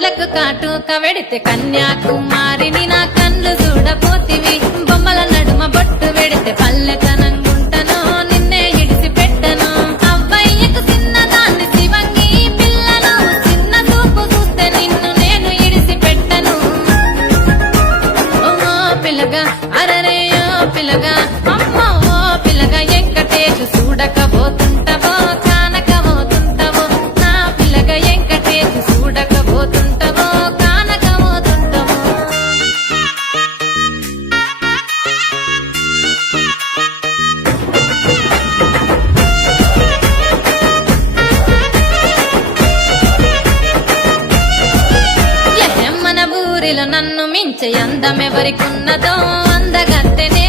కండ్లకు కాటుక వెడితే కన్యాకుమారిని నా కళ్ళు చూడపోతివి బొమ్మల నడుమ బొట్టు వెడితే పల్లెతనంగుంటను నిన్నే ఇడిసి పెట్టను అవ్వయ్యకు చిన్నదాన్ని శివంగి పిల్లను చిన్న చూపు చూస్తే నిన్ను నేను ఇడిసి పెట్టను ఓ పిల్లగా అరరే ఓ పిల్లగా అమ్మ ఓ పిల్లగా వెంకటేశు చూడకపోతుంటవో కానకపోతుంటవో నా పిల్లగా వెంకటేశు చూడకపోతుంటవో కానకపోతుంటవో మన ఊరిలో నన్ను మించే అందమెవరికున్నదో అందగత్తెనే